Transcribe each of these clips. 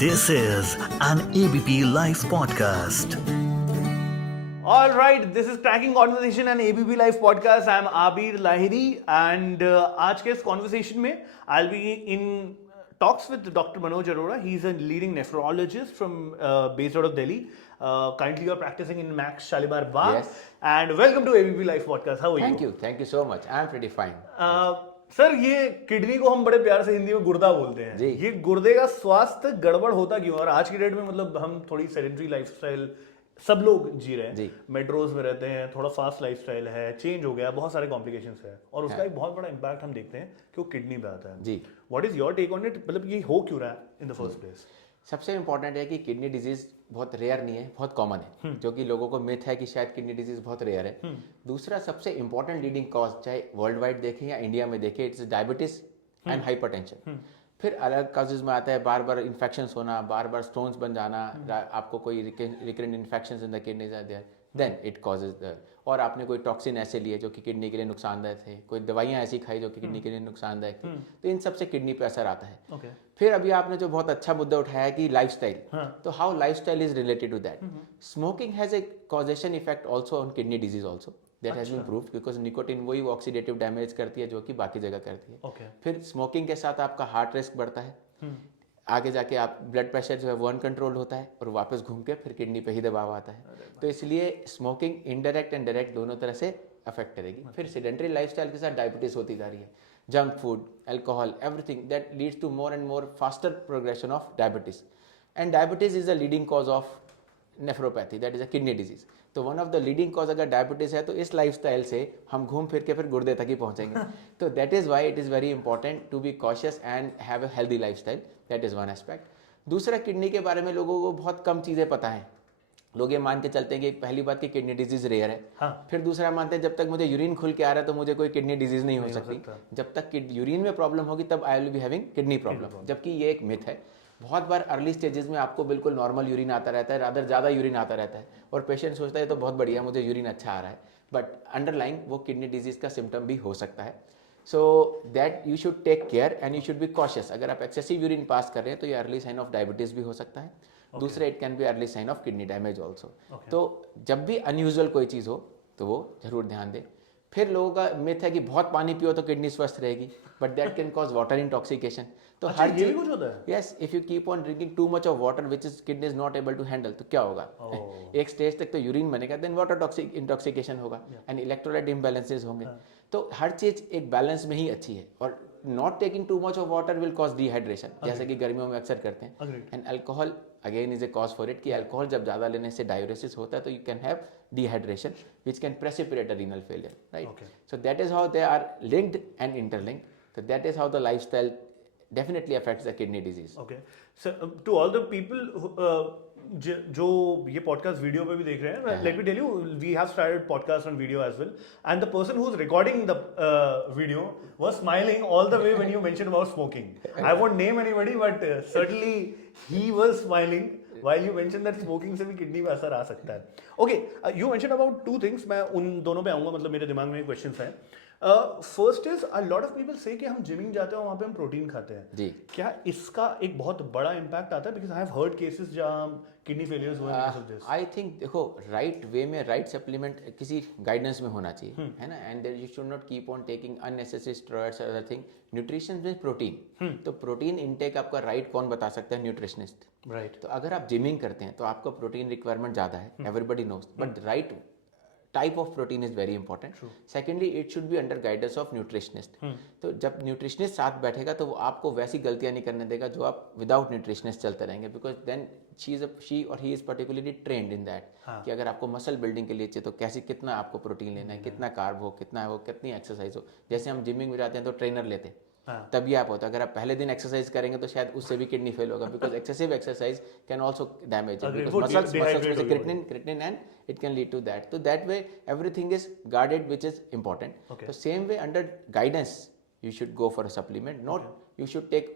This is an ABP Life podcast. All right, this is Cracking Conversation and ABP Life podcast. I'm Abir Lahiri and आज के इस conversation में I'll be in talks with Dr. Manoj Arora. He's a leading nephrologist from based out of Delhi. Currently, you're practicing in Max Shalimar Bagh. Yes. And welcome to ABP Life podcast. How are you? Thank you so much. I'm pretty fine. Sir ये kidney को हम बड़े प्यार से हिंदी में गुर्दा बोलते हैं जी। ये गुर्दे का स्वास्थ्य गड़बड़ होता क्यों है? और आज की डेट में मतलब हम थोड़ी सेडेंटरी लाइफस्टाइल सब लोग जी रहे हैं, मेट्रोज में रहते हैं, थोड़ा फास्ट लाइफस्टाइल है, चेंज हो गया, बहुत सारे कॉम्प्लिकेशंस है और उसका एक बहुत बड़ा इम्पैक्ट हम देखते हैं कि वो किडनी पे आता है जी। What is your take on it? मतलब ये हो क्यों रहा है इन द फर्स्ट प्लेस? सबसे इम्पोर्टेंट है कि किडनी डिजीज बहुत रेयर नहीं है, बहुत कॉमन है, जो कि लोगों को मिथ है कि शायद किडनी डिजीज बहुत रेयर है। दूसरा सबसे इम्पोर्टेंट लीडिंग कॉज चाहे वर्ल्ड वाइड देखें या इंडिया में देखें, इट्स डायबिटीज एंड हाइपरटेंशन। फिर अलग कॉजेज में आता है बार बार इन्फेक्शंस होना, बार बार स्टोन्स बन जाना, आपको कोई recurrent infections in the kidneys are there, then it causes. और आपने कोई टॉक्सिन ऐसे लिए जो कि किडनी के लिए नुकसानदायक थे, कोई दवाइयाँ ऐसी खाई जो कि किडनी के लिए नुकसानदायक थी, तो इन सब से किडनी पे असर आता है। फिर अभी आपने जो बहुत अच्छा मुद्दा उठाया कि लाइफस्टाइल, तो how lifestyle is related to that. Smoking has a causation effect also on kidney disease also, that has been proved, because nicotine वही ऑक्सीडेटिव डैमेज करती है जो कि बाकी जगह करती है। फिर स्मोकिंग के साथ आपका हार्ट रिस्क बढ़ता है, आगे जाके आप ब्लड प्रेशर जो है वो अनकंट्रोल होता है और वापस घूम के फिर किडनी पे ही दबाव आता है। तो इसलिए स्मोकिंग इनडायरेक्ट एंड डायरेक्ट दोनों तरह से अफेक्ट करेगी। फिर सेडेंटरी लाइफस्टाइल के साथ डायबिटीज होती जा रही है, junk food, alcohol, everything that leads to more and more faster progression of diabetes, and diabetes is the leading cause of nephropathy, that is a kidney disease. तो one of the leading cause अगर diabetes है तो इस lifestyle से हम घूम फिर के फिर गुर्दे तक ही पहुंचेंगे। तो that is why it is very important to be cautious and have a healthy lifestyle, that is one aspect. दूसरा, किडनी के बारे में लोगों को बहुत कम चीजें पता है। लोग ये मान के चलते हैं कि पहली बात कि किडनी डिजीज रेयर है, फिर दूसरा मानते हैं जब तक मुझे यूरिन खुल के आ रहा है तो मुझे कोई किडनी डिजीज नहीं हो सकती, जब तक यूरिन में प्रॉब्लम होगी तब I will be having kidney problem, जबकि ये एक मिथ है। बहुत बार अर्ली स्टेजेस में आपको बिल्कुल नॉर्मल यूरिन आता रहता है, रादर ज़्यादा यूरिन आता रहता है और पेशेंट सोचता है तो बहुत बढ़िया, मुझे यूरिन अच्छा आ रहा है, बट अंडरलाइंग वो किडनी डिजीज का सिम्टम भी हो सकता है। So that you should take care and you should be cautious. अगर आप एक्सेसिव यूरिन पास कर रहे हैं तो ये अर्ली साइन ऑफ डायबिटीज भी हो सकता है। दूसरा, it can be early sign of kidney damage also. तो जब भी अनयूजुअल कोई चीज़ हो तो वो जरूर ध्यान दें। फिर लोगों का मिथ है कि बहुत पानी पियो तो किडनी स्वस्थ रहेगी, but that can cause water intoxication. तो हर ये भी कुछ होता है? Yes, if you keep on drinking too much of water which is kidney is not able to handle, तो क्या होगा? एक स्टेज तक तो यूरिन बनेगा, देन वाटर इंटॉक्सिकेशन होगा एंड इलेक्ट्रोलाइट इम्बैलेंसेस होंगे। तो हर चीज एक बैलेंस में ही अच्छी है, और not taking to much of water will cause dehydration, जैसे कि गर्मियों में अक्सर करते हैं। And alcohol again is a cause for it, कि अल्कोहल जब ज्यादा लेने से डायूरेसिस होता है तो you can have dehydration which can precipitate a renal failure, right? So that is how they are linked and interlinked. So that is how the lifestyle definitely affects the kidney disease. So to all the people who, जो ये podcast video पे भी देख रहे हैं, let me tell you, we have started podcast on video as well, and the person who is recording the video was smiling all the way when you mentioned about smoking. I won't name anybody, but certainly he was smiling while you mentioned that smoking से भी kidney पे असर आ सकता है। Okay, you mentioned about two things, मैं उन दोनों पे आऊँगा, मतलब मेरे दिमाग में क्वेश्चंस हैं। First is a lot of people से कि हम जिमिंग जाते हैं वहाँ पे हम प्रोटीन खाते हैं जी, क्या इसका एक बहुत बड़ा इम्पैक्ट आता है? Because I have heard cases जहाँ किडनी फेलियर्स हुए because of this. I think देखो, राइट वे में राइट सप्लीमेंट किसी गाइडेंस में होना चाहिए, है ना, and you should not keep on taking unnecessary steroids और अदर थिंग। न्यूट्रिशन में प्रोटीन, तो प्रोटीन इनटेक आपका राइट कौन बता सकता है? Nutritionist, right. तो अगर आप जिमिंग करते हैं तो आपको प्रोटीन रिक्वायरमेंट ज़्यादा है, everybody knows, but right type of protein is very important. Secondly, it should be under guidance of nutritionist. तो जब न्यूट्रिशनिस्ट साथ बैठेगा तो वो आपको वैसी गलतियां नहीं करने देगा जो आप विदाउट न्यूट्रिशनिस्ट चलते रहेंगे, बिकॉज देन शी और he is particularly trend in that, कि अगर आपको मसल बिल्डिंग के लिए चाहिए तो कैसे कितना आपको प्रोटीन लेना है, कितना कार्ब हो, कितना हो, कितनी एक्सरसाइज हो। जैसे हम जिमिंग में जाते हैं तो ट्रेनर लेते हैं, तभी आप होता है। अगर आप पहले दिन एक्सरसाइज करेंगे तो शायद उससे भी किडनी फेल होगा, because excessive exercise can also damage it, because muscles में creatinine and it can lead to that. So that way everything is guarded, which is important. So same way, under guidance you should go for a supplement, not you should take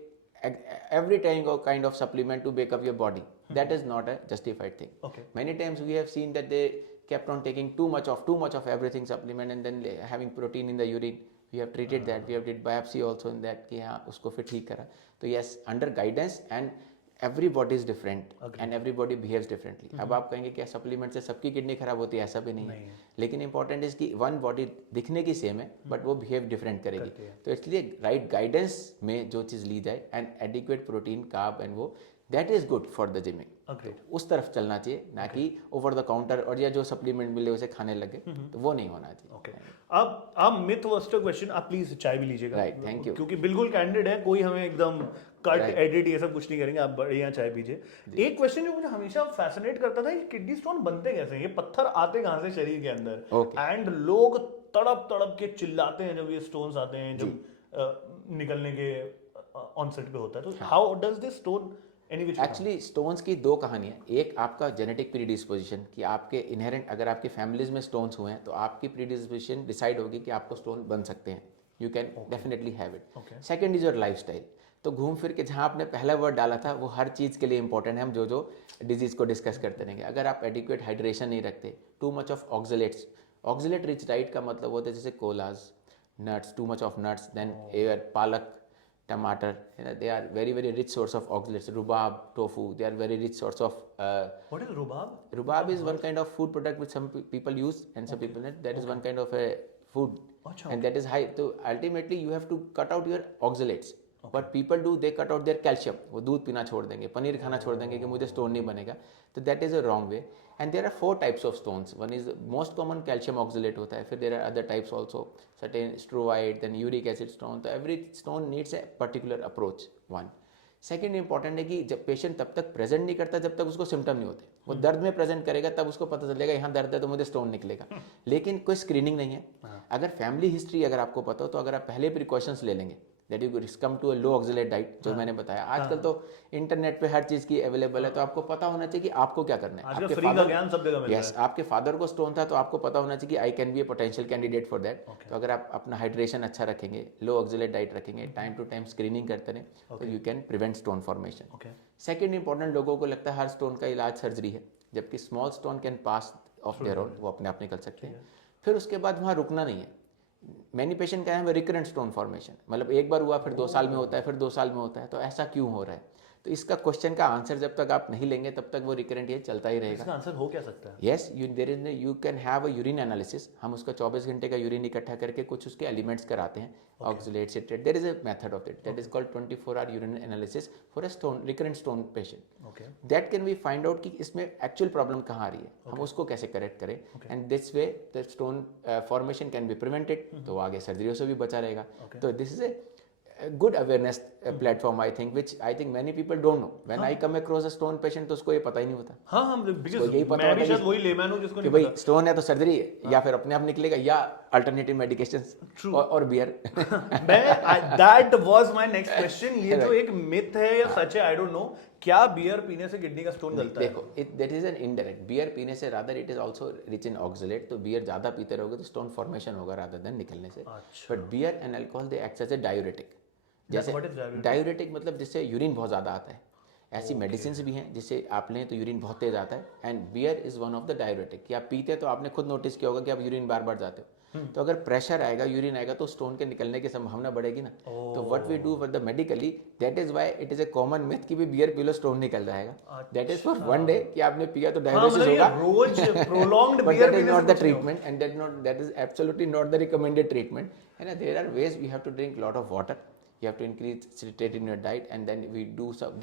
every time a kind of supplement to wake up your body. That is not a justified thing. Many times we have seen that they kept on taking too much of everything supplement and then having protein in the urine. We have treated that, we have did biopsy also in that, कि हाँ उसको फिर ठीक करा। तो yes, under guidance and everybody is different and everybody behaves differently. अब आप कहेंगे क्या सप्लीमेंट से सबकी किडनी खराब होती है, ऐसा भी नहीं है, लेकिन इंपॉर्टेंट इज कि वन बॉडी दिखने की सेम है बट वो बिहेव डिफरेंट करेगी. तो इसलिए राइट गाइडेंस में जो चीज़ ली जाए and adequate protein carb and वो that is good for the gymming. तो उस तरफ चलना चाहिए, ना कि ओवर द काउंटर और या जो सप्लीमेंट मिले उसे खाने लगे, तो वो नहीं होना चाहिए. ओके, अब मिथ बस्टर क्वेश्चन, आप प्लीज चाय भी लीजिएगा. Right, thank you. क्योंकि बिल्कुल कैंडिड है, कोई हमें एकदम कट एडिट ये सब कुछ नहीं करेंगे, आप बढ़िया चाय पीजिए. एक क्वेश्चन जो मुझे हमेशा फैसिनेट करता था, ये किडनी स्टोन बनते कैसे हैं, ये पत्थर आते कहाँ से शरीर के अंदर, एंड लोग तड़प तड़प के चिल्लाते हैं जब ये स्टोन्स आते हैं, जब निकलने के ऑनसेट पे होता है. तो how does this stone actually stones की दो कहानियाँ. एक आपका जेनेटिक प्रीडिस्पोजिशन कि आपके इनहेरेंट अगर आपके फैमिलीज में स्टोन्स हुए हैं तो आपकी प्रीडिस्पोजिशन डिसाइड होगी कि आपको स्टोन बन सकते हैं, you can definitely have it. Second is your lifestyle. तो घूम फिर के जहाँ आपने पहला वर्ड डाला था वो हर चीज़ के लिए इंपॉर्टेंट है. हम जो जो डिजीज़ को डिस्कस करते रहेंगे. अगर आप एडिक्वेट हाइड्रेशन नहीं रखते, too much of oxalates, oxalate rich diet का मतलब होता है जैसे colas, nuts, too much of nuts, then air, palak, tomato, they are very very rich source of oxalates. Rhubarb, tofu, they are very rich source of what is rhubarb? Rhubarb is one kind of food product which some people use and some people not. That is one kind of a food. And that is high. So ultimately you have to cut out your oxalates. What people do, they cut out their calcium. वो दूध पीना छोड़ देंगे, पनीर खाना छोड़ देंगे कि मुझे स्टोन नहीं बनेगा. तो that is a wrong way. And there are 4 types of stones. One is most common calcium oxalate होता है. फिर there are other types also. Certain steroid, then uric acid stone. तो every stone needs a particular approach. One. Second important है कि जब patient तब तक present नहीं करता जब तक उसको सिम्टम नहीं होते. वो दर्द में प्रेजेंट करेगा तब उसको पता चलेगा यहाँ दर्द है तो मुझे स्टोन निकलेगा. लेकिन कोई स्क्रीनिंग नहीं है. अगर फैमिली हिस्ट्री अगर आपको पता हो तो अगर आप पहले प्रिकॉशंस ले लेंगे, that you come to a low oxalate diet, जो मैंने बताया. आजकल तो इंटरनेट पे हर चीज की अवेलेबल है, तो आपको पता होना चाहिए कि आपको क्या करना है. आपके फ्री का ज्ञान सब जगह मिलता है. आपके फादर को स्टोन था तो आपको पता होना चाहिए कि I can be A potential candidate for that. तो अगर आप अपना हाइड्रेशन अच्छा रखेंगे, लो ऑक्सलेट डाइट रखेंगे, टाइम टू टाइम स्क्रीनिंग करते रहें, तो you can prevent stone formation. Second important, लोगों को लगता है हर स्टोन का इलाज सर्जरी है, जबकि small stone can pass of their own, वो अपने आप निकल सकते हैं. फिर उसके बाद वहाँ रुकना नहीं है. मैनी पेशेंट का है रिकरेंट स्टोन फॉर्मेशन, मतलब एक बार हुआ फिर 2 साल में होता है, फिर 2 साल में होता है. तो ऐसा क्यों हो रहा है? तो इसका क्वेश्चन का आंसर जब तक आप नहीं लेंगे तब तक वो रिकरेंट ये चलता ही रहेगा. इसका आंसर हो क्या सकता है? Yes, you can have a urine analysis. हम उसका 24 घंटे का यूरिन इकट्ठा करके कुछ उसके एलिमेंट्स कराते हैं, oxalate, citrate. There is a method of it that is called 24 hour urine analysis for a stone, recurrent stone patient. That can we find out कि इसमें एक्चुअल प्रॉब्लम कहाँ आ रही है, हम उसको कैसे करेक्ट करें. And this way the stone formation can be prevented, तो आगे सर्जरियों से भी बचा रहेगा. तो this is a good awareness platform, I think, which I think many people don't know. When I come across a stone patient तो उसको ये पता ही नहीं होता. हाँ, मैं भी शायद वही लेमैन हूँ जिसको नहीं पता भाई स्टोन है तो सर्जरी है, या फिर अपने आप निकलेगा, या अल्टरनेटिव मेडिकेशंस और beer. That was my next question. ये तो एक मिथ है या सच है, I don't know. क्या बियर पीने से किडनी का स्टोन गलता है? देखो, that is an indirect. Beer पीने से rather it is also rich in oxalate. तो बियर ज्यादा पीते रहोगे तो स्टोन फॉर्मेशन होगा rather than निकलने से. But beer and alcohol they act as a diuretic. जैसे डायूरेटिक मतलब जिससे यूरिन बहुत ज़्यादा आता है. ऐसी मेडिसिन भी हैं जिससे आप लें तो यूरिन बहुत तेज आता है. And beer is one of the diuretic. कि आप पीते तो आपने खुद नोटिस किया होगा कि आप यूरिन बार बार जाते हो, तो अगर प्रेशर आएगा, यूरिन आएगा, तो स्टोन के निकलने की संभावना बढ़ेगी ना. तो what we do for the medically, that is why it is a common myth कि भी बियर पी लो स्टोन निकल जाएगा. That is for one day कि आपने पिया तो डायलिसिस होगा. रोज prolonged beer that is not the treatment and that is absolutely not the recommended treatment. And there are ways we have to drink lot of water. You have to increase citrate in your diet and then we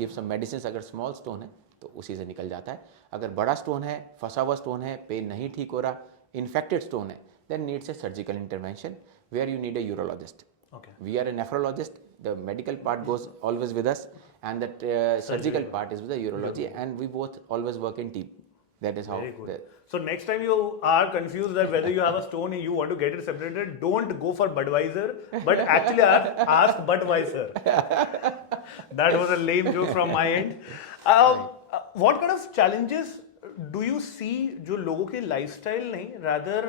give some medicines. अगर small stone है तो उसी से निकल जाता है. अगर बड़ा stone है, फंसा हुआ stone है, पेन नहीं ठीक हो रहा, infected stone है, then needs a surgical intervention where you need a urologist. We are a nephrologist. The medical part goes always with us and the surgical part is with the urology, and we both always work in team. That is how. So next time you are confused that whether you have a stone and you want to get it separated, don't go for Budweiser, but actually ask Budweiser. That was a lame joke from my end. What kind of challenges do you see जो लोगों के lifestyle नहीं, rather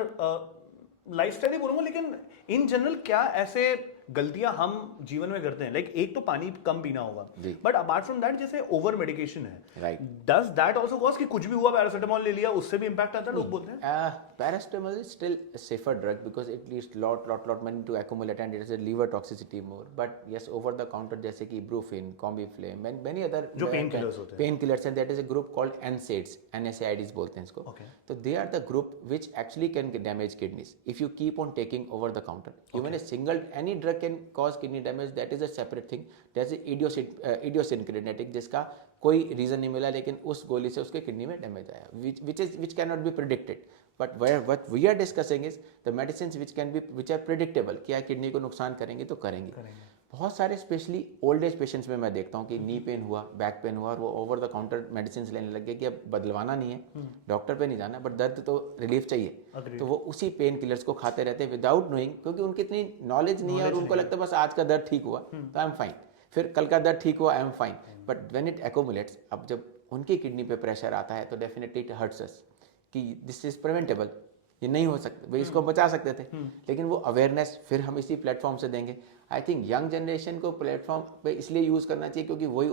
lifestyle ही बोलूँगा, लेकिन in general क्या ऐसे गलतियां हम जीवन में करते हैं, लाइक एक तो पानी कम पीना होगा, जी। बट अपार्ट फ्रॉम दैट जैसे ओवर मेडिकेशन है, Right. Does that also cause कि कुछ भी हुआ पैरासिटामोल ले लिया उससे भी इम्पैक्ट आता है, लोग बोलते हैं? Paracetamol is still a safer drug because it leaves lot money to accumulate and it has a liver toxicity more. But yes, over the counter जैसे कि Brufen, Combiflam, many other जो painkillers होते हैं। painkillers, and that is a group called NSAIDs, NSAIDs बोलते हैं इसको। Okay. So they are the group which actually can damage kidneys if you keep on taking over the counter. Even a single any drug can cause kidney damage. That is a separate thing. That's idiosyncratic जिसका कोई reason नहीं मिला लेकिन उस गोली से उसके kidney में डैमेज आया, which cannot be predicted. But what we are discussing is the medicines which are predictable, क्या किडनी को नुकसान करेंगे तो करेंगे। बहुत सारे स्पेशली ओल्ड एज पेशेंट्स में मैं देखता हूँ कि नी पेन हुआ, बैक पेन हुआ और वो ओवर द काउंटर मेडिसिन लेने लग गए कि अब बदलवाना नहीं है, डॉक्टर पे नहीं जाना, बट दर्द तो रिलीफ चाहिए, तो वो उसी पेन किलर्स को खाते रहते हैं विदाउट नोइंग, क्योंकि उनकी इतनी नॉलेज नहीं है और उनको लगता है बस आज का दर्द ठीक हुआ तो आई एम फाइन, फिर कल का दर्द ठीक हुआ I am fine, but when it accumulates, अब जब उनकी किडनी पे प्रेशर आता है तो डेफिनेटली इट हर्ट्स अस कि दिस इज प्रिवेंटेबल, ये नहीं हो सकता, भाई इसको बचा सकते थे, लेकिन वो अवेयरनेस फिर हम इसी प्लेटफॉर्म से देंगे। आई थिंक यंग जनरेशन को प्लेटफॉर्म पे इसलिए यूज करना चाहिए क्योंकि वही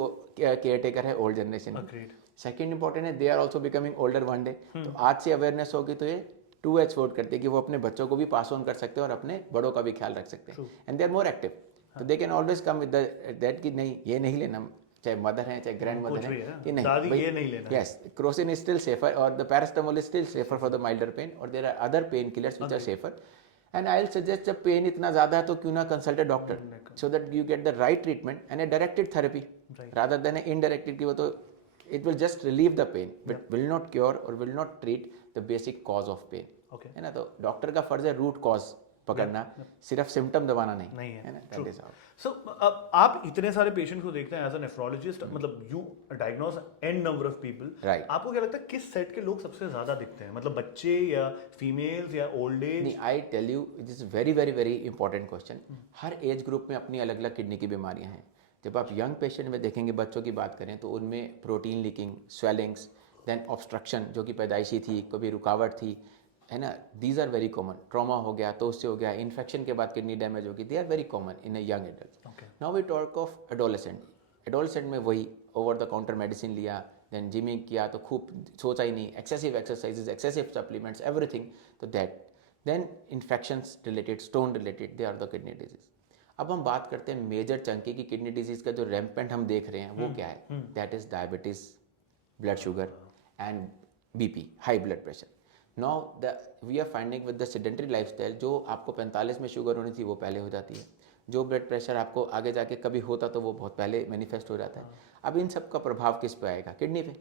केयर टेकर है ओल्ड जनरेशन की। सेकंड इंपॉर्टेंट है, they are also becoming older one day, तो आज से अवेयरनेस होगी तो ये 2x वोट करते हैं कि वो अपने बच्चों को भी पास ऑन कर सकते हैं और अपने बड़ों का भी ख्याल रख सकते हैं, and they are more active, तो they can always come with that कि नहीं ये नहीं लेना, चाहे मदर है चाहे ग्रैंड मदर है कि नहीं ये नहीं लेना, yes Crocin is still safer और the paracetamol is still safer for the milder pain और there are other painkillers which are safer, and I will suggest जब पेन इतना ज्यादा है तो क्यों ना consult a doctor so that you get the right treatment and a directed therapy rather than indirected कि वो तो it will just relieve the pain but will not cure और will not treat the basic cause of pain, है ना। तो doctor का फर्ज है रूट कॉज पकड़ना, सिर्फ सिम्टम दबाना नहीं है ना, दैट इज ऑल। सो आप इतने सारे पेशेंट को देखते हैं एज अ नेफ्रोलॉजिस्ट, मतलब you diagnose an number of people, Right. आपको क्या लगता है किस सेट के लोग सबसे ज्यादा दिखते हैं, मतलब बच्चे या फीमेल्स या ओल्ड एज? नहीं, I tell you it is very very very important question. हर एज ग्रुप में अपनी अलग अलग किडनी की बीमारियां हैं। जब आप यंग पेशेंट में देखेंगे, बच्चों की बात करें तो उनमें protein leaking, swellings, then obstruction जो कि पैदाइशी थी, कभी रुकावट थी, है ना, these are very common. Trauma हो गया तो उससे हो गया, इन्फेक्शन के बाद किडनी डैमेज होगी, they are very common in a young adult. Now we talk of adolescent. Adolescent में वही ओवर द काउंटर मेडिसिन लिया, देन जिमिंग किया तो खूब सोचा ही नहीं, excessive exercises, excessive supplements, everything, तो that, then infections related, stone related, they are the kidney disease. अब हम बात करते हैं मेजर चंकी की किडनी डिजीज का जो रैम्पेंट हम देख रहे हैं वो क्या है, that is diabetes, blood sugar and BP, high blood pressure. Now we are finding with the sedentary lifestyle, जो आपको 45 में शुगर होनी थी वो पहले हो जाती है, जो ब्लड प्रेशर आपको आगे जाके कभी होता तो वो बहुत पहले मैनिफेस्ट हो जाता है। अब इन सब का प्रभाव किस पे आएगा? किडनी पे।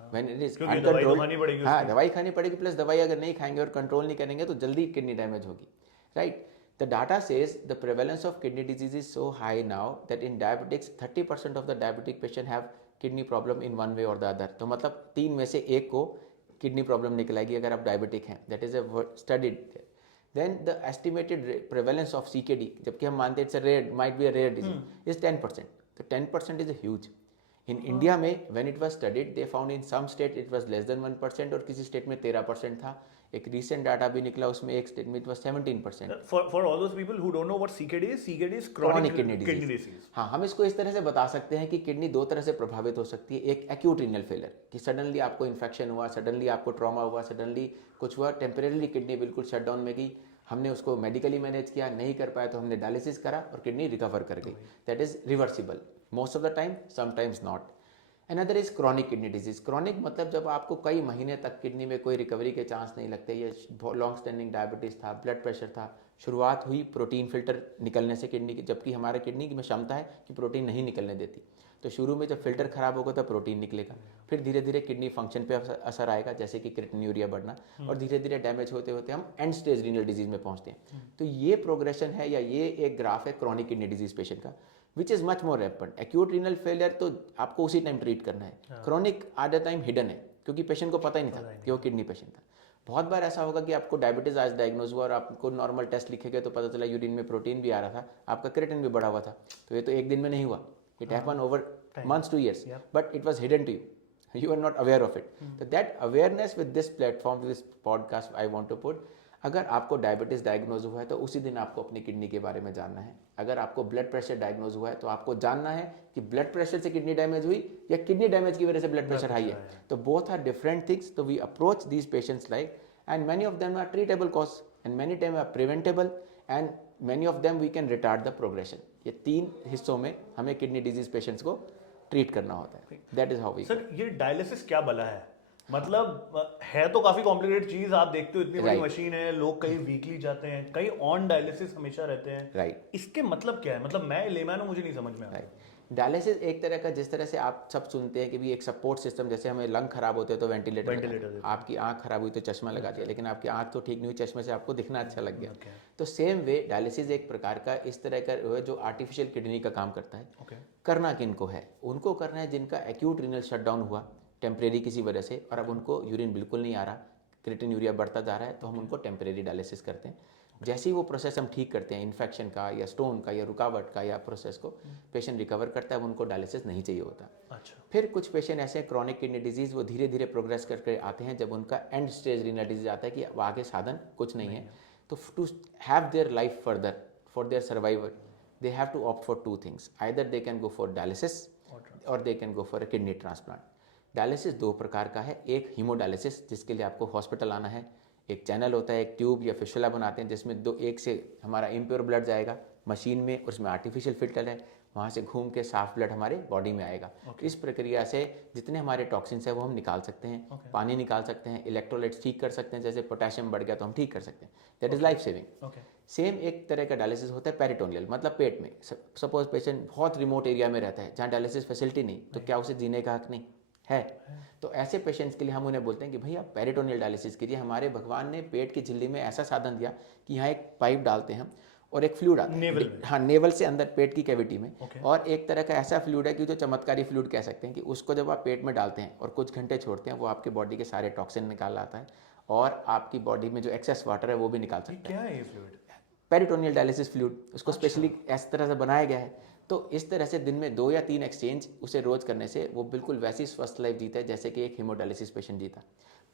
When it is uncontrolled, हाँ, दवाई खानी पड़ेगी, प्लस दवाई अगर नहीं खाएंगे और कंट्रोल नहीं करेंगे तो जल्दी किडनी डैमेज होगी, right. The data says the prevalence of kidney disease is so high now that in diabetics 30% of the diabetic patient have kidney problem in one way or the other। तो मतलब 3 में से 1 को kidney problem निकल आएगी अगर आप diabetic हैं, that is a studied. Then the estimated prevalence of CKD, जबकि हम मानते हैं it's a rare, might be a rare disease, is 10%। तो 10% इज ह्यूज। इन इंडिया में when it was studied they found in some state it was less than 1% और किसी state में 13% था। एक रीसेंट डाटा भी निकला, उसमें एक स्टेट में it was 17%। For all those people who don't know what CKD is chronic kidney disease। हाँ, हम इसको इस तरह से बता सकते हैं कि किडनी 2 तरह से प्रभावित हो सकती है। एक एक्यूट रीनल फेलियर, कि सडनली आपको इन्फेक्शन हुआ, सडनली आपको ट्रॉमा हुआ, सडनली कुछ हुआ, टेम्परेली किडनी बिल्कुल शट डाउन में गई, हमने उसको मेडिकली मैनेज किया, नहीं कर पाया तो हमने डायलिसिस करा और किडनी रिकवर कर गई, that is reversible most of the time, sometimes not. Another is chronic kidney disease. Chronic मतलब जब आपको कई महीने तक किडनी में कोई रिकवरी के चांस नहीं लगते, ये लॉन्ग स्टैंडिंग डायबिटीज था, ब्लड प्रेशर था, शुरुआत हुई प्रोटीन फिल्टर निकलने से किडनी की, जबकि हमारे किडनी में क्षमता है कि प्रोटीन नहीं निकलने देती। तो शुरू में जब फिल्टर खराब होगा तो प्रोटीन निकलेगा, फिर धीरे धीरे किडनी फंक्शन पे असर आएगा, जैसे कि क्रिएटिनिन बढ़ना, और धीरे धीरे डैमेज होते होते हम एंड स्टेज रीनल डिजीज में पहुंचते हैं। तो ये प्रोग्रेशन है, या ये एक ग्राफ है क्रॉनिक किडनी डिजीज पेशेंट का, which is much more rampant. Acute renal failure तो आपको उसी टाइम ट्रीट करना है, क्रॉनिक आधा टाइम हिडन है क्योंकि पेशेंट को पता ही नहीं था कि वो किडनी पेशेंट था। बहुत बार ऐसा होगा कि आपको डायबिटीज आज डायग्नोज हुआ और आपको नॉर्मल टेस्ट लिखे गए तो पता चला यूरिन में प्रोटीन भी आ रहा था, आपका क्रिएटिनिन भी बढ़ा हुआ था। तो ये तो एक दिन में नहीं हुआ, it happen over months to years, but it was hidden to you, you are not aware of it। So that awareness with this platform, with this podcast I want to put, अगर आपको diabetes diagnose हुआ है तो उसी दिन आपको अपनी kidney के बारे में जानना है। अगर आपको ब्लड प्रेशर डायग्नोज हुआ है तो आपको जानना है कि ब्लड प्रेशर से किडनी डैमेज हुई या किडनी डैमेज की वजह से ब्लड प्रेशर हाई है। तो बोथ आर डिफरेंट थिंग्स। तो we approach these patients like, and many of them are treatable cause and many time are preventable and many of them we can retard the progression. ये 3 हिस्सों में हमें kidney disease patients को treat करना होता है। That is how we. Sir ये dialysis क्या भला है? मतलब है तो काफी कॉम्प्लिकेटेड चीज, आप देखते हो इतनी बड़ी मशीन है, लोग कहीं वीकली जाते हैं, कहीं ऑन डायलिसिस हमेशा रहते हैं। राइट। इसके मतलब क्या है? मतलब मैं लेमैन हूं, मुझे नहीं समझ में आता। डायलिसिस एक तरह का, जिस तरह से आप सब सुनते हैं कि भी एक सपोर्ट सिस्टम, जैसे हमें लंग खराब होते हैं तो वेंटिलेटर, आपकी आंख खराब हुई तो चश्मा लगा दिया, लेकिन आपकी आंख तो ठीक नहीं हुई, चश्मे से आपको दिखना अच्छा लग गया। तो सेम वे डायलिसिस एक प्रकार का इस तरह का जो आर्टिफिशियल किडनी का काम करता है। करना किनको है? उनको करना है जिनका एक्यूट रीनल शटडाउन हुआ टेम्परेरी किसी वजह से, और अब उनको यूरिन बिल्कुल नहीं आ रहा, क्रिएटिनिन यूरिया बढ़ता जा रहा है, तो हम उनको टेम्परेरी डायलिसिस करते हैं। जैसे ही वो प्रोसेस हम ठीक करते हैं, इन्फेक्शन का या स्टोन का या रुकावट का या प्रोसेस को, पेशेंट रिकवर करता है, उनको डायलिसिस नहीं चाहिए होता। अच्छा। फिर कुछ पेशेंट ऐसे क्रॉनिक किडनी डिजीज़, वो धीरे धीरे प्रोग्रेस करके आते हैं, जब उनका एंड स्टेज रीनल डिजीज आता है कि अब आगे साधन कुछ नहीं है, तो to have their life further, for their survival, they have to opt for 2 things, either they can go for dialysis और they can go for a kidney transplant. Dialysis 2 प्रकार का है, एक हीमोडायलिसिस जिसके लिए आपको हॉस्पिटल आना है, एक चैनल होता है, एक ट्यूब या फिशुला बनाते हैं जिसमें एक से हमारा इम्प्योर ब्लड जाएगा मशीन में, उसमें आर्टिफिशियल फिल्टर है, वहाँ से घूम के साफ ब्लड हमारे बॉडी में आएगा। इस प्रक्रिया से जितने हमारे टॉक्सिन्स हैं वो हम निकाल सकते हैं, पानी निकाल सकते हैं, इलेक्ट्रोलाइट्स ठीक कर सकते हैं, जैसे पोटेशियम बढ़ गया तो हम ठीक कर सकते हैं। That is life saving. Same एक तरह का डायलिसिस होता है पेरिटोनियल, मतलब पेट में। सपोज पेशेंट बहुत रिमोट एरिया में रहता है जहाँ डायलिसिस फैसिलिटी नहीं, तो क्या उसे जीने का हक नहीं है? तो ऐसे पेशेंट्स के लिए हम उन्हें बोलते हैं कि भैया पेरिटोनियल डायलिसिस कीजिए। हमारे भगवान ने पेट की झिल्ली में ऐसा साधन दिया कि यहाँ एक पाइप डालते हैं हम और एक फ्लूइड आता है, हाँ, नेवल से अंदर पेट की कैविटी में, और एक तरह का ऐसा फ्लूइड है कि जो चमत्कारी फ्लूइड कह सकते हैं, कि उसको जब आप पेट में डालते हैं और कुछ घंटे छोड़ते हैं, वो आपकी बॉडी के सारे टॉक्सिन निकाल आता है और आपकी बॉडी में जो एक्सेस वाटर है वो भी निकाल सकता है। क्या है ये फ्लूइड? पेरिटोनियल डायलिसिस फ्लूइड, उसको स्पेशली इस तरह से बनाया गया है। तो इस तरह से दिन में 2 या 3 एक्सचेंज उसे रोज करने से वो बिल्कुल वैसी स्वस्थ लाइफ जीता है जैसे कि एक हीमोडायलिसिस पेशेंट जीता।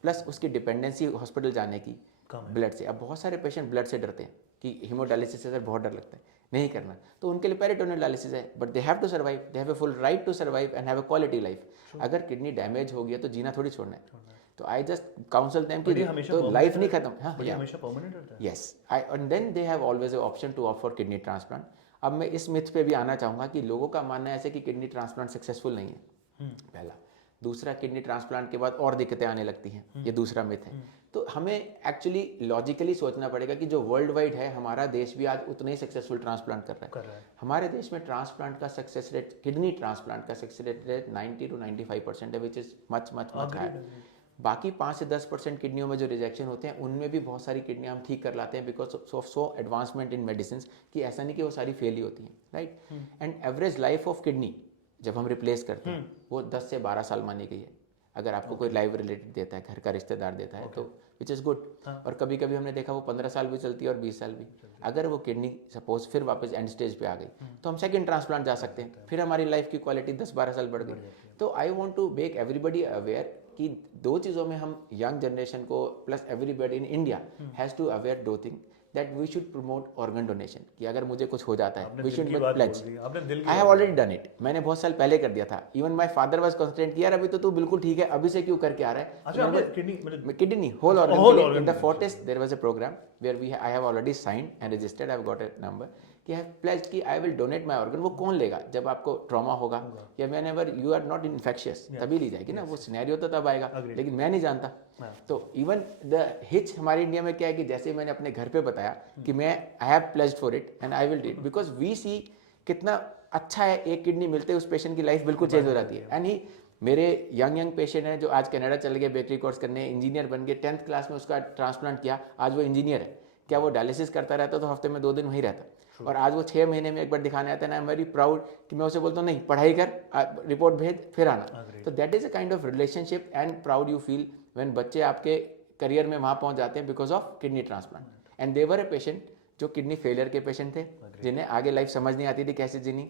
प्लस उसकी डिपेंडेंसी हॉस्पिटल जाने की ब्लड से, अब बहुत सारे पेशेंट ब्लड से डरते हैं कि हीमोडायलिसिस से बहुत डर लगता है, नहीं करना, तो उनके लिए पेरिटोनियल डायलिसिस है, but they have to survive, they have a full right to survive and have a quality life. अगर किडनी डैमेज हो गया तो जीना थोड़ी छोड़ना है। तो आई जस्ट काउंसल देम कि तो लाइफ नहीं खत्म। हाँ, हमेशा परमानेंट रहता है। Yes, and then they have always a option to opt for kidney transplant. अब मैं इस मिथ पे भी आना चाहूँगा कि लोगों का मानना है ऐसे कि किडनी ट्रांसप्लांट सक्सेसफुल नहीं है, पहला। दूसरा, किडनी ट्रांसप्लांट के बाद और दिक्कतें आने लगती हैं, ये दूसरा मिथ है। तो हमें एक्चुअली लॉजिकली सोचना पड़ेगा कि जो वर्ल्ड वाइड है, हमारा देश भी आज उतना ही सक्सेसफुल ट्रांसप्लांट कर रहा है। हमारे देश में ट्रांसप्लांट का सक्सेस रेट, किडनी ट्रांसप्लांट का सक्सेस रेट 90 to 95% है, विच इज मच हायर। बाकी 5 से 10% किडनियों में जो रिजेक्शन होते हैं, उनमें भी बहुत सारी किडनियाँ हम ठीक कर लाते हैं because of so advancement in medicine, कि ऐसा नहीं कि वो सारी फेल ही होती हैं, right. And average life of kidney जब हम रिप्लेस करते हैं वो 10 से 12 साल मानी गई है। अगर आपको कोई लाइव रिलेटेड देता है, घर का रिश्तेदार देता है, तो विच इज़ गुड। और कभी कभी हमने देखा वो 15 साल भी चलती है और 20 साल भी। अगर वो किडनी सपोज फिर वापस एंड स्टेज पे आ गई तो हम सेकंड ट्रांसप्लांट जा सकते हैं, फिर हमारी लाइफ की क्वालिटी 10-12 साल बढ़ गई। तो I want to make everybody aware कि 2 चीज़ों में हम यंग जनरेशन को plus everybody in India has to aware 2 thing, that we should promote organ donation, कि अगर मुझे कुछ हो जाता है we should pledge. I have already done it, मैंने बहुत साल पहले कर दिया था। Even my father was constant कि यार अभी तो तू बिल्कुल ठीक है, अभी से क्यों करके आ रहा है। अच्छा, kidney whole organ. In the Fortis there was a program where I have already signed and registered, I have got a number कि आई हैव प्लेज्ड कि I will donate my organ. वो कौन लेगा? जब आपको ट्रॉमा होगा या whenever you are not infectious, तभी ली जाएगी ना। वो सिनेरियो तो तब आएगा, लेकिन मैं नहीं जानता। तो इवन द हिच हमारे इंडिया में क्या है कि जैसे मैंने अपने घर पे बताया कि मैं I have pledged for it and I will do it, because we see कितना अच्छा है, एक किडनी मिलते ही उस पेशेंट की लाइफ बिल्कुल चेंज हो जाती है। एंड ही मेरे यंग पेशेंट है जो आज कनाडा चले गए बेकरी कोर्स करने, इंजीनियर बन गए, 10th क्लास में उसका ट्रांसप्लांट किया, आज वो इंजीनियर है। क्या वो डायलिसिस करता रहता तो हफ्ते में 2 दिन वहीं रहता, और आज वो 6 महीने में एक बार दिखाने आता है। आई एम वेरी प्राउड कि मैं उसे बोलता हूँ नहीं पढ़ाई कर, रिपोर्ट भेज, फिर आना। तो that is a kind of relationship and proud you feel when बच्चे आपके करियर में वहाँ पहुँच जाते हैं because of kidney transplant. And there were a patient जो किडनी फेलियर के पेशेंट थे, जिन्हें आगे लाइफ समझ नहीं आती थी कैसे जीनी,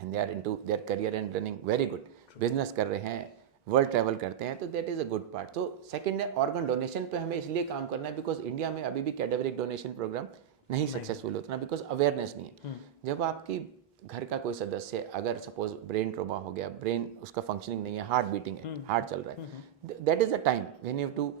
and they are into their career and running very good business कर रहे हैं, वर्ल्ड ट्रैवल करते हैं, तो that is a good part. तो सेकंड है ऑर्गन डोनेशन पे हमें इसलिए काम करना है बिकॉज इंडिया में अभी भी कैडेवरिक डोनेशन प्रोग्राम नहीं सक्सेसफुल होता ना, बिकॉज अवेयरनेस नहीं है. जब आपकी घर का कोई सदस्य अगर सपोज ब्रेन ट्रोमा हो गया, ब्रेन उसका फंक्शनिंग नहीं है, हार्ट बीटिंग है, हार्ट चल रहा है, that is the time when you have to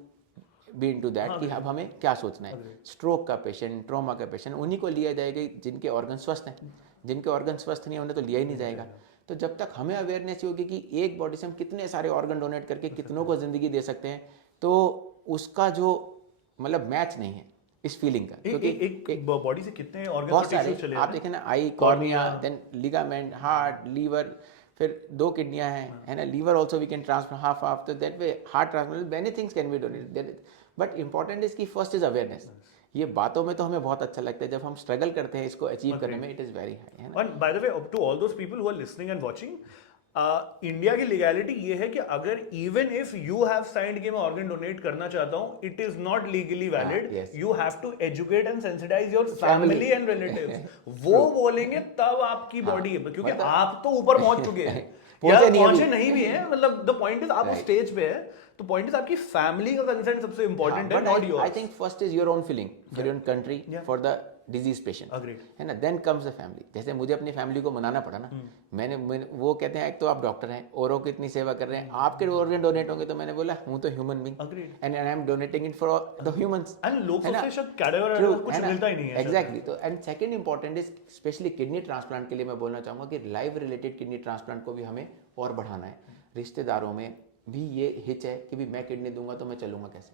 be into that कि अब हमें क्या सोचना है. स्ट्रोक का पेशेंट, ट्रॉमा का पेशेंट, उन्हीं को लिया जाएगा जिनके ऑर्गन स्वस्थ हैं. जिनके ऑर्गन स्वस्थ नहीं है उन्हें तो लिया ही नहीं जाएगा. तो जब तक हमें अवेयरनेस होगी कि एक बॉडी से हम कितने सारे ऑर्गन डोनेट करके कितनों को जिंदगी दे सकते हैं, तो उसका जो मतलब मैच नहीं है इस फीलिंग का. क्योंकि एक बॉडी से कितने ऑर्गन बहुत और सारे टिश्यूज चले आप देखें ना, eye, cornea, then ligament, heart, liver, फिर 2 किडनियां हैं, है ना, liver also we can transfer half, तो that way heart transplant, many things can be donated. But important is की फर्स्ट इज अवेयरनेस. ये बातों में तो हमें बहुत अच्छा लगता है, जब हम स्ट्रगल करते हैं इसको अचीव करने में, इट इज वेरी हाई, है ना. And by the way, to all those people who are listening and watching, India की लीगैलिटी ये है कि अगर even if you have signed कि मैं ऑर्गन डोनेट करना चाहता हूं, it is not legally valid. yes. You have to educate and sensitise your family and relatives. वो बोलेंगे तब आपकी बॉडी है, क्योंकि आप तो ऊपर पहुंच चुके हैं या पहुंचे नहीं भी हैं. मतलब द पॉइंट इज आप उस स्टेज पे है, तो पॉइंट इज आपकी फैमिली का कंसर्न सबसे इंपॉर्टेंट है, not yours. I think first is your own feeling for your country, for the disease patient, है ना, देन कम्स द फैमिली. जैसे मुझे अपनी फैमिली को मनाना पड़ा ना, मैंने वो कहते हैं एक तो आप डॉक्टर हैं, औरों की इतनी सेवा कर रहे हैं, आपके ऑर्गन डोनेट होंगे, तो मैंने बोला हूं तो human being and I am donating it for the humans. And लोग सोचते शायद कैडेवर कुछ मिलता ही नहीं है. एग्जैक्टली. तो and second important is specially kidney transplant के लिए मैं बोलना चाहूंगा कि लाइव रिलेटेड किडनी ट्रांसप्लांट को भी हमें और बढ़ाना है. रिश्तेदारों में भी ये हिच है कि भी मैं किडनी दूंगा तो मैं चलूंगा कैसे,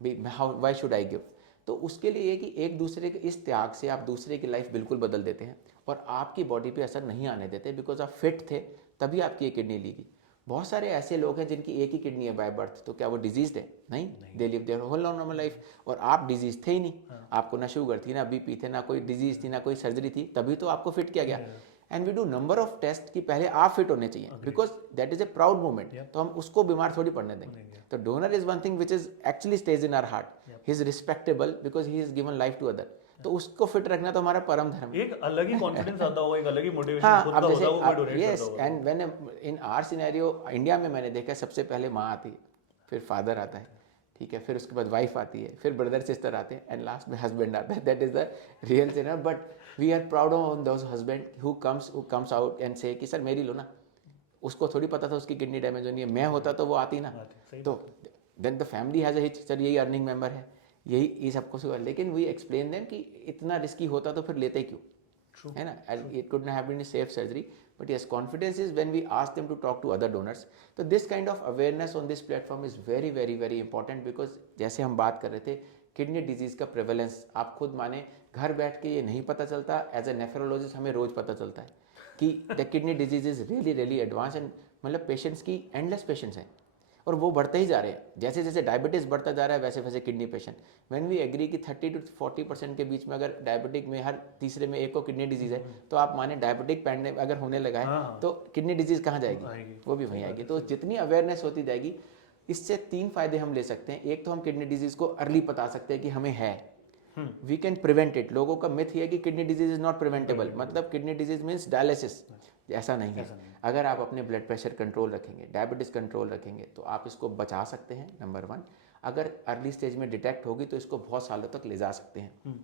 भी व्हाई शुड आई गिव. तो उसके लिए ये कि एक दूसरे के इस त्याग से आप दूसरे की लाइफ बिल्कुल बदल देते हैं और आपकी बॉडी पे असर नहीं आने देते, बिकॉज आप फिट थे तभी आपकी ये किडनी ली गई. बहुत सारे ऐसे लोग हैं जिनकी एक ही किडनी है बाय बर्थ, तो क्या वो डिजीज है? नहीं, they live their whole normal life. और आप डिजीज थे ही नहीं, आपको ना शुगर थी, ना बीपी थे, ना कोई डिजीज थी, ना कोई सर्जरी थी, तभी तो आपको फिट किया गया. And we do number of test कि पहले आप फिट होने चाहिए, because that is a proud moment. तो हम उसको बीमार थोड़ी पड़ने देंगे. तो donor is one thing which is actually stage in our heart. He is respectable because he is given life to other. तो उसको फिट रखना तो हमारा परम धर्म है. एक अलग ही कॉन्फिडेंस आता होगा, एक अलग ही मोटिवेशन खुद का होता होगा, कोई डोनेट करता होगा. And when in our scenario India में मैंने देखा सबसे पहले माँ आती है, फिर फादर आता है, ठीक है, फिर उसके बाद वाइफ आती है, फिर ब्रदर सिस्टर आते हैं, एंड लास्ट में हस्बैंड आता है. That is the real scenario. But we are proud of those husband who comes out and say कि सर मेरी लो ना. उसको थोड़ी पता था उसकी किडनी डैमेज होनी है, मैं होता तो वो आती ना. तो then the family has a hitch, sir यही अर्निंग मेंबर है, यही ये सबको सिखा. लेकिन वी एक्सप्लेन देम कि इतना रिस्की होता तो फिर लेते क्यों, है ना. It could not have been a safe surgery. But yes, confidence is when we ask them to talk to other donors. So this kind of awareness on this platform is very very very important, because जैसे हम बात कर रहे थे kidney disease का prevalence, आप खुद माने घर बैठ के ये नहीं पता चलता. एज ए नेफ्रोलॉजिस्ट हमें रोज पता चलता है कि the kidney disease is really really advance. And मतलब पेशेंट्स की एंडलेस पेशेंट्स हैं और वो बढ़ते ही जा रहे हैं. जैसे जैसे डायबिटीज़ बढ़ता जा रहा है वैसे वैसे kidney patient. When we agree कि 30 to 40% के बीच में अगर डायबिटिक में हर तीसरे में एक को किडनी डिजीज है, तो आप माने डायबिटिक पैंडेमिक अगर होने लगा है तो किडनी डिजीज कहाँ जाएगी? वो भी वहीं आएगी. तो जितनी अवेयरनेस होती जाएगी, इससे 3 फायदे हम ले सकते हैं. एक तो हम किडनी डिजीज को अर्ली बता सकते हैं कि हमें है, वी कैन प्रिवेंट इट. लोगों का मिथ है कि kidney disease is not preventable, मतलब किडनी डिजीज मीन्स डायलिसिस. ऐसा नहीं है. अगर आप अपने ब्लड प्रेशर कंट्रोल रखेंगे, डायबिटीज कंट्रोल रखेंगे, तो आप इसको बचा सकते हैं, नंबर 1. अगर अर्ली स्टेज में डिटेक्ट होगी तो इसको बहुत सालों तक ले जा सकते हैं.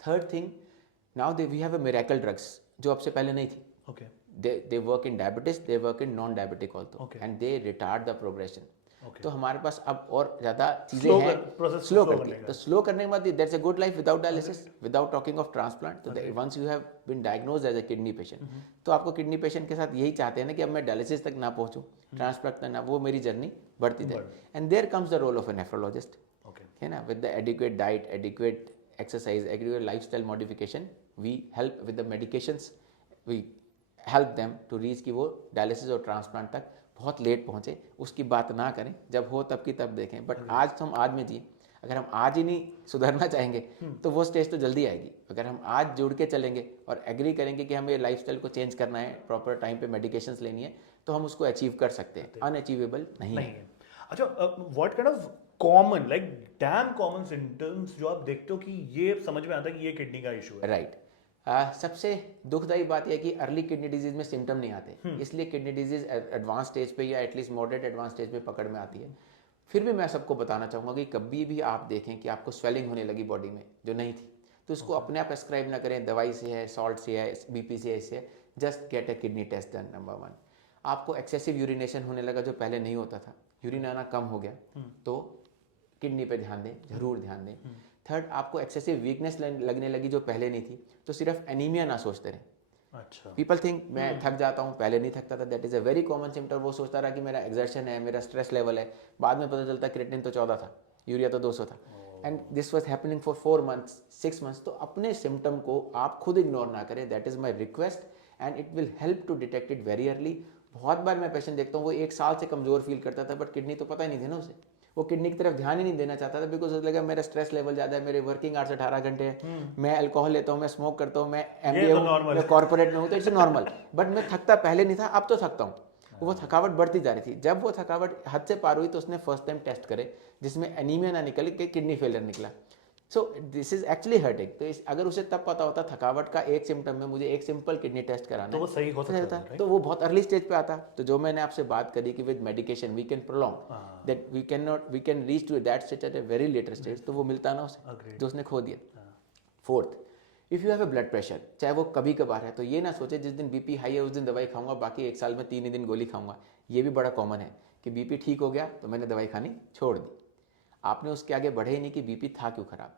Third thing, now we have a miracle drugs जो अब से पहले नहीं थी. Okay. They work in diabetes, they work in non-diabetic also, and they retard the progression. तो हमारे पास अब और ज़्यादा चीज़ें हैं स्लो करके. तो स्लो करने के बाद there is a good life without dialysis, without talking of transplant. तो once you have been diagnosed as a kidney patient, तो आपको किडनी पेशेंट के साथ यही चाहते हैं ना कि अब मैं डायलिसिस तक ना पहुंचूं, ट्रांसप्लांट तक ना, वो मेरी जर्नी बढ़ती जाए. And there comes the role of a nephrologist, है ना, with the adequate diet, adequate exercise, adequate lifestyle modification. We help with the medications, we help them to reach कि वो डायलिसिस और ट्रांसप्लांट तक बहुत लेट पहुंचे. उसकी बात ना करें, जब हो तब की तब देखें. बट आज तो हम आज में जिए. अगर हम आज ही नहीं सुधरना चाहेंगे तो वो स्टेज तो जल्दी आएगी. अगर हम आज जुड़ के चलेंगे और एग्री करेंगे कि हमें लाइफस्टाइल को चेंज करना है, प्रॉपर टाइम पे मेडिकेशंस लेनी है, तो हम उसको अचीव कर सकते हैं. अनअचीवेबल नहीं है. अच्छा, what kind of common, like damn common symptoms जो आप देखते हो कि ये समझ में आता है कि ये किडनी का इशू है? राइट. सबसे दुखदायी बात यह है कि अर्ली किडनी डिजीज में सिम्टम नहीं आते, इसलिए किडनी डिजीज एडवांस स्टेज पे या एटलीस्ट मॉडरेट एडवांस स्टेज पे पकड़ में आती है। फिर भी मैं सबको बताना चाहूँगा कि कभी भी आप देखें कि आपको स्वेलिंग होने लगी बॉडी में जो नहीं थी, तो उसको अपने आप प्रेस्क्राइब ना करें, दवाई से है, सॉल्ट से है, बीपी से है, इससे just get a kidney test done. Number 1, आपको एक्सेसिव यूरिनेशन होने लगा जो पहले नहीं होता था, यूरिन आना कम हो गया, तो किडनी पे ध्यान दें, जरूर ध्यान दें। थर्ड, आपको एक्सेसिव वीकनेस लगने लगी जो पहले नहीं थी, तो सिर्फ एनीमिया ना सोचते रहें। अच्छा, पीपल थिंक मैं थक जाता हूँ, पहले नहीं थकता था, that is a very common symptom. वो सोचता रहा कि मेरा एक्सर्शन है, मेरा स्ट्रेस लेवल है, बाद में पता चलता क्रिएटिनिन तो 14 था, यूरिया तो 200 था, and this was happening for 4 months 6 months. तो अपने सिम्टम को आप खुद इग्नोर ना करें, that is my request, and it will help to detect it very early. बहुत बार मैं पेशेंट देखता हूँ वो 1 साल से कमजोर फील करता था, बट किडनी तो पता ही नहीं थी ना उसे, वो किडनी की तरफ ध्यान ही नहीं देना चाहता था, बिकॉज उसे लगा मेरा स्ट्रेस लेवल ज़्यादा है, मेरे वर्किंग आवर्स 18 घंटे हैं, मैं अल्कोहल लेता हूँ, मैं स्मोक करता हूँ, मैं MBA हूँ, मैं कॉर्पोरेट में हूँ, तो इट्स नॉर्मल। बट मैं थकता पहले नहीं था, अब तो थकता हूँ। वो थकावट बढ़ती जा रही थी। जब वो थकावट हद से पार हुई तो उसने फर्स्ट टाइम टेस्ट करे जिसमें एनीमिया ना निकली कि किडनी फेलियर निकला। So this is actually hurting. तो अगर उसे तब पता होता थकावट का एक सिम्टम में मुझे एक सिंपल किडनी टेस्ट कराना तो वो सही हो सकता था, तो वो बहुत अर्ली स्टेज पे आता। तो जो मैंने आपसे बात करी कि with medication we can prolong that, we can reach to that stage at a very later stage, तो वो मिलता ना उसे जो उसने खो दिया। Fourth, if you have a blood pressure, चाहे वो कभी कभार है, तो ये ना सोचे जिस दिन बीपी हाई है उस दिन दवाई खाऊंगा, बाकी 1 साल में 3 ही दिन गोली खाऊंगा। ये भी बड़ा कॉमन है कि बीपी ठीक हो गया तो मैंने दवाई खानी छोड़ दी, आपने उसके आगे बढ़े ही नहीं कि बीपी था क्यों खराब,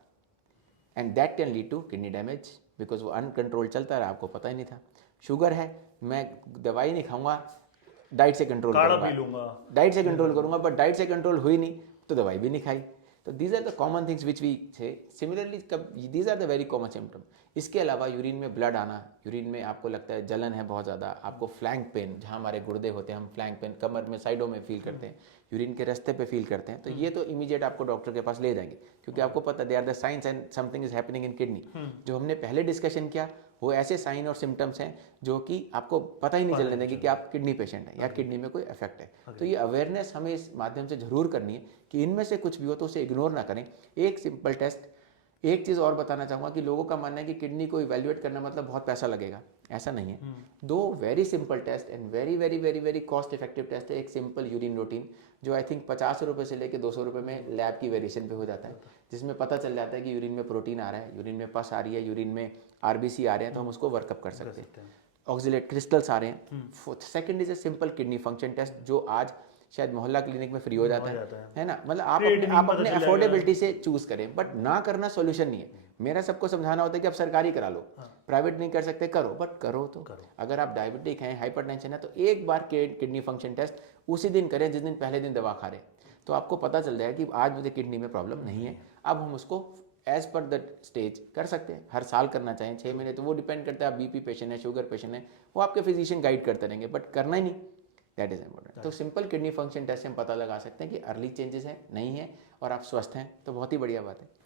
and that can lead to kidney damage because वो अनकंट्रोल चलता रहा, आपको पता ही नहीं था। शुगर है, मैं दवाई नहीं खाऊंगा, डाइट से कंट्रोल करूंगा, डाइट से कंट्रोल करूंगा, बट डाइट से कंट्रोल हुई नहीं तो दवाई भी नहीं खाई। तो these are the common things which we say. Similarly these are the very common symptom. इसके अलावा यूरिन में ब्लड आना, यूरिन में आपको लगता है जलन है बहुत ज़्यादा, आपको फ्लैंक पेन, जहाँ हमारे गुर्दे होते हैं हम फ्लैंक पेन कमर में साइडों में फील करते हैं, यूरिन के रास्ते पे फील करते हैं, तो ये तो इमीडिएट आपको डॉक्टर के पास ले जाएंगे, क्योंकि आपको पता they are the signs and something is happening in kidney. जो हमने पहले डिस्कशन किया वो ऐसे साइन और सिम्टम्स हैं जो कि आपको पता ही नहीं चलने देंगे कि आप किडनी पेशेंट हैं या किडनी में कोई इफेक्ट है। तो ये अवेयरनेस हमें इस माध्यम से जरूर करनी है कि इनमें से कुछ भी हो तो उसे इग्नोर ना करें। एक सिंपल टेस्ट, एक चीज़ और बताना चाहूँगा कि लोगों का मानना है कि किडनी को इवैल्यूएट करना मतलब बहुत पैसा लगेगा, ऐसा नहीं है। 2 very simple test and very very very very cost effective test है। एक सिंपल यूरिन रूटीन जो आई थिंक 50 रुपये से लेकर 200 रुपये में लैब की वेरिएशन पे हो जाता है, जिसमें पता चल जाता है कि यूरिन में प्रोटीन आ रहा है, यूरिन में पस आ रही है, यूरिन में RBC आ रहे हैं, तो हम उसको वर्कअप कर सकते हैं। ऑक्सिलेट क्रिस्टल्स आ रहे हैं। Second is a simple kidney function test जो आज शायद मोहल्ला क्लिनिक में फ्री हो जाता है ना। मतलब आप अपने अफोर्डेबिलिटी से चूज करें, बट ना करना सॉल्यूशन नहीं है। मेरा सबको समझाना होता है कि आप सरकारी करा लो, प्राइवेट नहीं कर सकते, करो, बट करो तो करो। अगर आप डायबिटिक हैं, हाइपरटेंशन है, तो एक बार किडनी फंक्शन टेस्ट उसी दिन करें जिस दिन पहले दिन दवा खा रहे, तो आपको पता चल जाएगा कि आज मुझे किडनी में प्रॉब्लम नहीं है। अब हम उसको एज पर द स्टेज कर सकते हैं। हर साल करना चाहें 6 महीने, तो वो डिपेंड करता है आप बीपी पेशेंट है, शुगर पेशेंट है, वो आपके फिजिशियन गाइड करते रहेंगे, बट करना ही नहीं, दैट इज इम्पोर्टेंट। तो सिंपल किडनी फंक्शन टेस्ट से हम पता लगा सकते हैं कि अर्ली चेंजेस हैं नहीं है और आप स्वस्थ हैं, तो बहुत ही बढ़िया बात है।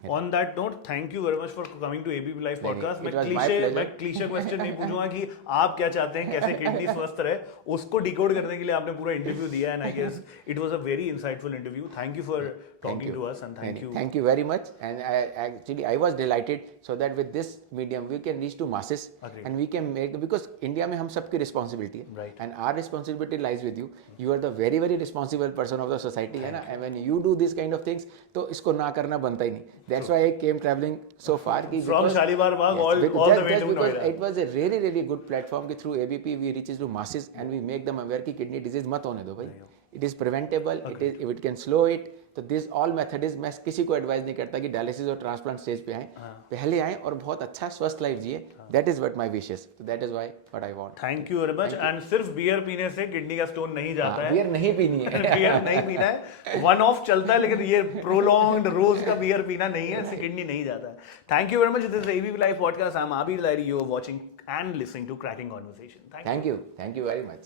On that note, thank you very much for coming to ABP Live podcast. मैं क्लीशे क्वेश्चन नहीं पूछूंगा कि आप क्या चाहते हैं, कैसे किडनी स्वस्थ रहे, उसको डिकोड करने के लिए आपने पूरा इंटरव्यू दिया, and I guess it was a very insightful interview. Thank you for talking to us, and thank you very much. And I was delighted so that with this medium we can reach to masses. Agreed. And we can make, because India में हम सबकी responsibility है, right? And our responsibility lies with you. You are the very very responsible person of the society, है ना? And when you do this kind of things, तो इसको ना करना बनता ही नहीं. That's why I came traveling so far. From Shalimar Bagh all the way to Noida. It was a really really good platform कि through ABP we reaches to masses and we make them aware कि kidney disease मत होने दो भाई. It is preventable. If it can slow it. तो this all method is, मैं किसी को एडवाइस नहीं करता कि डायलिसिस और ट्रांसप्लांट स्टेज पे आए, पहले आए और बहुत अच्छा स्वस्थ लाइफ जिए। That is what my wishes, that is what I want. Thank you very much. And सिर्फ बियर पीने से किडनी का स्टोन नहीं जाता है, बियर नहीं पीनी है बियर नहीं पीना है, वन ऑफ चलता है, लेकिन ये प्रोलॉन्ग्ड रोज का बियर पीना नहीं है, इससे किडनी नहीं जाता है। Thank you very much. This is ABP live podcast. I am Abid Lahiri, you are watching and listening to Cracking Conversation. Thank you very much.